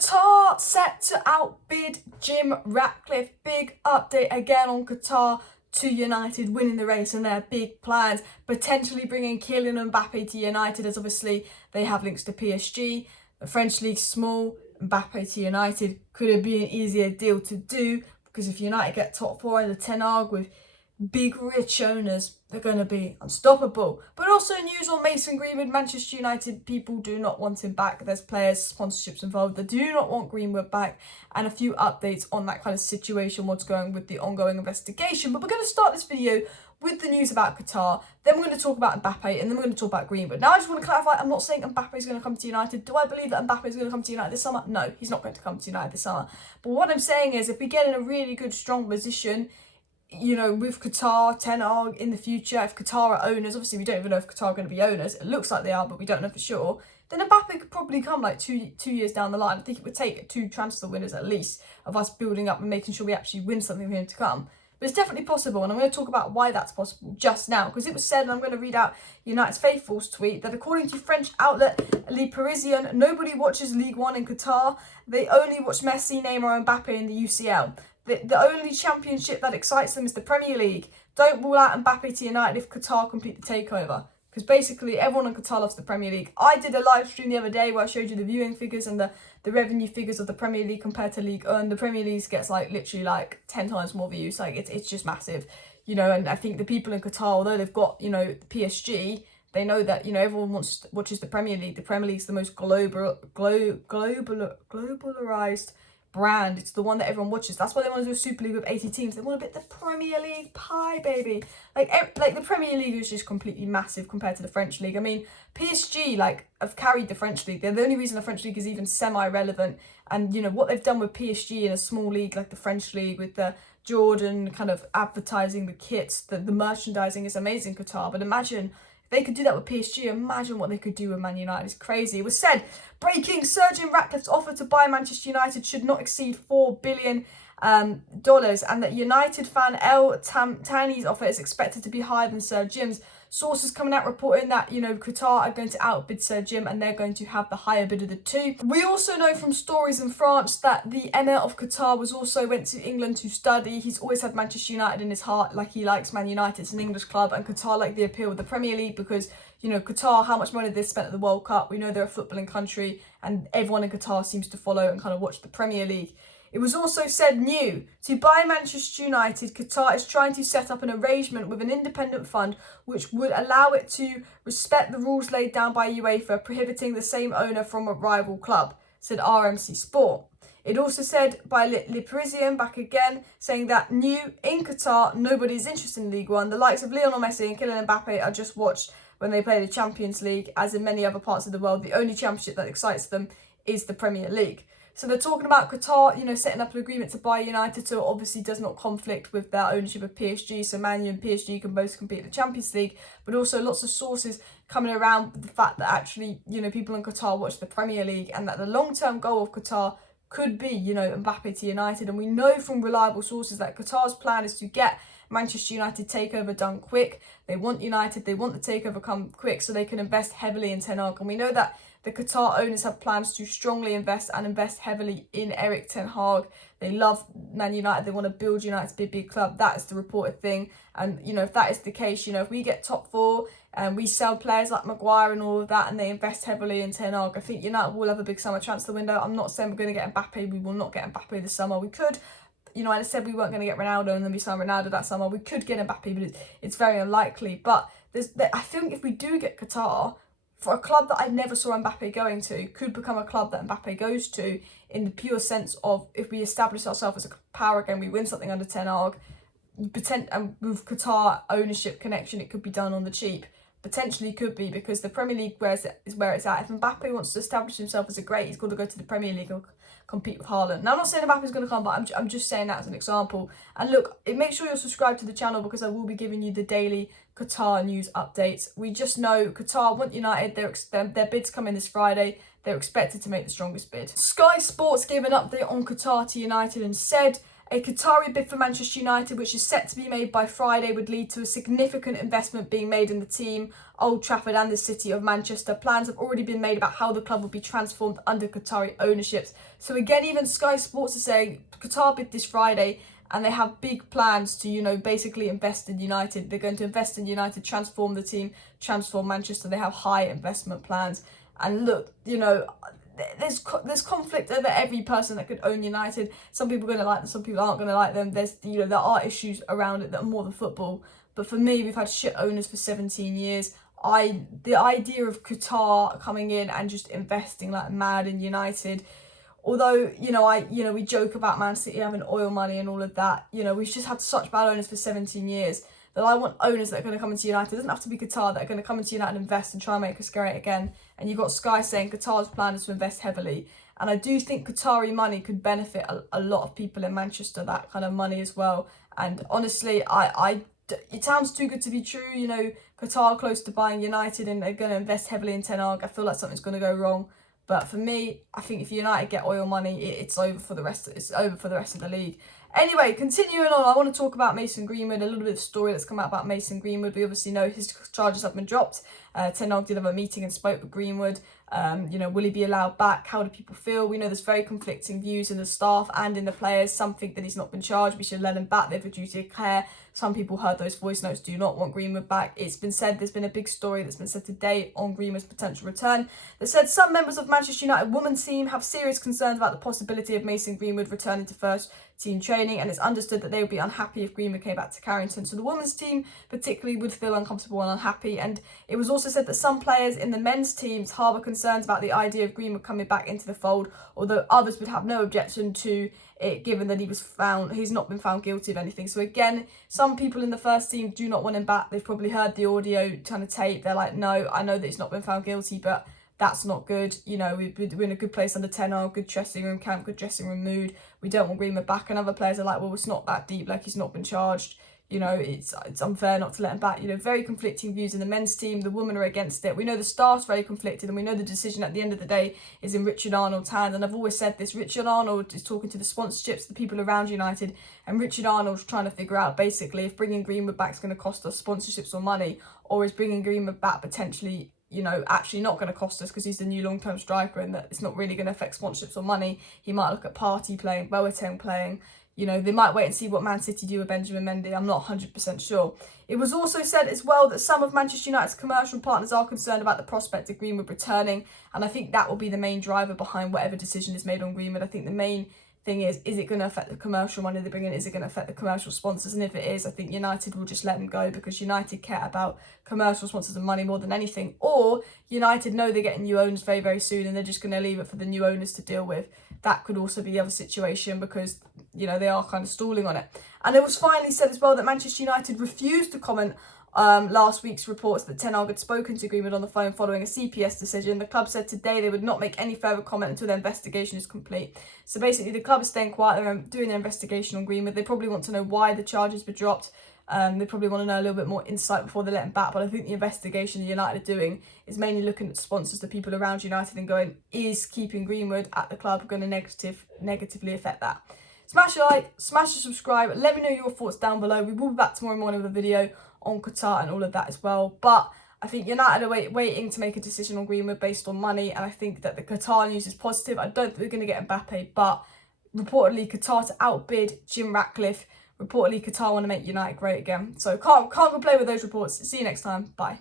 Qatar set to outbid Jim Ratcliffe. Big update again on Qatar to United winning the race and their big plans. Potentially bringing Kylian Mbappe to United, as obviously they have links to PSG. The French league's small. Mbappe to United could it be an easier deal to do? Because if United get top four under Ten Hag with big rich owners, they're going to be unstoppable. But also news on Mason Greenwood. Manchester United people do not want him back. There's players, sponsorships involved that do not want Greenwood back, and a few updates on that kind of situation, what's going with the ongoing investigation. But we're going to start this video with the news about Qatar, then we're going to talk about Mbappe, and then we're going to talk about Greenwood. Now I just want to clarify, I'm not saying Mbappe is going to come to United. Do I believe that Mbappe is going to come to United this summer? No, he's not going to come to United this summer. But what I'm saying is, if we get in a really good, strong position, you know, with Qatar, Ten Hag in the future, if Qatar are owners, obviously we don't even know if Qatar are going to be owners. It looks like they are, but we don't know for sure. Then Mbappe could probably come like two years down the line. I think it would take 2 transfer winners at least of us building up and making sure we actually win something for him to come. But it's definitely possible, and I'm going to talk about why that's possible just now, because it was said, and I'm going to read out United's faithful's tweet, that according to French outlet Le Parisien, nobody watches League One in Qatar. They only watch Messi, Neymar and Mbappe in the UCL. The only championship that excites them is the Premier League. Don't rule out Mbappe to United if Qatar complete the takeover. Because basically everyone in Qatar loves the Premier League. I did a live stream the other day where I showed you the viewing figures and the revenue figures of the Premier League compared to League One. The Premier League gets like literally like 10 times more views. Like it's just massive. You know, and I think the people in Qatar, although they've got, you know, PSG, they know that, you know, everyone watches the Premier League. The Premier League's the most globalized brand. It's the one that everyone watches. That's why they want to do a Super League with 80 teams. They want a bit the Premier League pie, baby. Like the Premier League is just completely massive compared to the French League. I mean, PSG have carried the French League. They're the only reason the French League is even semi-relevant. And you know what they've done with PSG in a small league like the French League, with the Jordan kind of advertising, the kits, the merchandising is amazing, Qatar. But imagine they could do that with PSG. Imagine what they could do with Man United. It's crazy. It was said, breaking, Sir Jim Ratcliffe's offer to buy Manchester United should not exceed $4 billion, and that United fan El Tani's offer is expected to be higher than Sir Jim's. Sources coming out reporting that, you know, Qatar are going to outbid Sir Jim and they're going to have the higher bid of the two. We also know from stories in France that the Emir of Qatar went to England to study. He's always had Manchester United in his heart, like he likes Man United. It's an English club, and Qatar like the appeal of the Premier League because, you know, Qatar, how much money they spent at the World Cup. We know they're a footballing country and everyone in Qatar seems to follow and kind of watch the Premier League. It was also said new. To buy Manchester United, Qatar is trying to set up an arrangement with an independent fund which would allow it to respect the rules laid down by UEFA prohibiting the same owner from a rival club, said RMC Sport. It also said by Le Parisien, back again, saying that new in Qatar, nobody is interested in League One. The likes of Lionel Messi and Kylian Mbappe are just watched when they play the Champions League, as in many other parts of the world. The only championship that excites them is the Premier League. So they're talking about Qatar, you know, setting up an agreement to buy United, so it obviously does not conflict with their ownership of PSG. So Man U and PSG can both compete in the Champions League, but also lots of sources coming around with the fact that actually, you know, people in Qatar watch the Premier League, and that the long-term goal of Qatar could be, you know, Mbappe to United. And we know from reliable sources that Qatar's plan is to get Manchester United takeover done quick. They want United, they want the takeover come quick so they can invest heavily in Ten Hag. And we know that the Qatar owners have plans to strongly invest heavily in Erik Ten Hag. They love Man United. They want to build United to be a big club. That is the reported thing. And, you know, if that is the case, you know, if we get top four and we sell players like Maguire and all of that and they invest heavily in Ten Hag, I think United will have a big summer transfer window. I'm not saying we're going to get Mbappe. We will not get Mbappe this summer. We could. You know, I said we weren't going to get Ronaldo and then we signed Ronaldo that summer. We could get Mbappe, but it's very unlikely. But I think if we do get Qatar, for a club that I never saw Mbappe going to, could become a club that Mbappe goes to, in the pure sense of if we establish ourselves as a power again, we win something under Ten Hag, and with Qatar ownership connection, it could be done on the cheap. Potentially could be, because the Premier League is where it's at. If Mbappe wants to establish himself as a great, he's got to go to the Premier League and compete with Haaland. Now, I'm not saying Mbappe's going to come, but I'm just saying that as an example. And look, make sure you're subscribed to the channel because I will be giving you the daily Qatar news updates. We just know Qatar want United. Their bids come in this Friday. They're expected to make the strongest bid. Sky Sports gave an update on Qatar to United and said A Qatari bid for Manchester United, which is set to be made by Friday, would lead to a significant investment being made in the team, Old Trafford and the city of Manchester. Plans have already been made about how the club will be transformed under Qatari ownerships. So again, even Sky Sports is saying Qatar bid this Friday and they have big plans to, you know, basically invest in United. They're going to invest in United, transform the team, transform Manchester. They have high investment plans. And look, you know, there's conflict over every person that could own United. Some people are going to like them, some people aren't going to like them. There's, you know, there are issues around it that are more than football. But for me, we've had shit owners for 17 years. The idea of Qatar coming in and just investing like mad in United, although, we joke about Man City having oil money and all of that, we've just had such bad owners for 17 years that I want owners that are going to come into United. It doesn't have to be Qatar, that are going to come into United and invest and try and make us great again. And you've got Sky saying Qatar's plan is to invest heavily. And I do think Qatari money could benefit a lot of people in Manchester, that kind of money as well. And honestly, it sounds too good to be true. Qatar close to buying United and they're going to invest heavily in Ten Hag. I feel like something's going to go wrong. But for me, I think if United get oil money, it's over for the rest. It's over for the rest of the league. Anyway, continuing on, I want to talk about Mason Greenwood. A little bit of story that's come out about Mason Greenwood. We obviously know his charges have been dropped. Ten Hag did have a meeting and spoke with Greenwood. Will he be allowed back? How do people feel? We know there's very conflicting views in the staff and in the players. Some think that he's not been charged. We should let him back. They've a duty of care. Some people heard those voice notes, do not want Greenwood back. It's been said, there's been a big story that's been said today on Greenwood's potential return. That said some members of Manchester United women's team have serious concerns about the possibility of Mason Greenwood returning to first team training, and it's understood that they would be unhappy if Greenwood came back to Carrington. So the women's team particularly would feel uncomfortable and unhappy. And it was also said that some players in the men's teams harbour concerns about the idea of Greenwood coming back into the fold, although others would have no objection to it, given that he's not been found guilty of anything. So again, some people in the first team do not want him back. They've probably heard the audio kind of tape. They're like, no, I know that he's not been found guilty, but that's not good. We're in a good place under Ten Hag, good dressing room camp, good dressing room mood. We don't want Greenwood back. And other players are like, well, it's not that deep. Like, he's not been charged. It's unfair not to let him back. Very conflicting views in the men's team. The women are against it. We know the staff's very conflicted, and we know the decision at the end of the day is in Richard Arnold's hands. And I've always said this, Richard Arnold is talking to the sponsorships, the people around United, and Richard Arnold's trying to figure out basically if bringing Greenwood back is going to cost us sponsorships or money, or is bringing Greenwood back potentially actually not going to cost us because he's the new long-term striker and that it's not really going to affect sponsorships or money. He might look at Partey playing, Boateng playing. They might wait and see what Man City do with Benjamin Mendy. I'm not 100% sure. It was also said as well that some of Manchester United's commercial partners are concerned about the prospect of Greenwood returning. And I think that will be the main driver behind whatever decision is made on Greenwood. I think the main thing is it going to affect the commercial money they bring in? Is it going to affect the commercial sponsors? And if it is, I think United will just let him go because United care about commercial sponsors and money more than anything. Or United know they're getting new owners very, very soon and they're just going to leave it for the new owners to deal with. That could also be the other situation because, they are kind of stalling on it. And it was finally said as well that Manchester United refused to comment last week's reports that Ten Hag had spoken to Greenwood on the phone following a CPS decision. The club said today they would not make any further comment until their investigation is complete. So basically the club is staying quiet. They're doing their investigation on Greenwood. They probably want to know why the charges were dropped. They probably want to know a little bit more insight before they let him back. But I think the investigation United are doing is mainly looking at sponsors, the people around United, and going, is keeping Greenwood at the club going to negatively affect that? Smash a like, smash a subscribe. Let me know your thoughts down below. We will be back tomorrow morning with a video on Qatar and all of that as well. But I think United are waiting to make a decision on Greenwood based on money. And I think that the Qatar news is positive. I don't think we're going to get Mbappe, but reportedly Qatar to outbid Jim Ratcliffe. Reportedly Qatar want to make United great again. So can't complain with those reports. See you next time. Bye.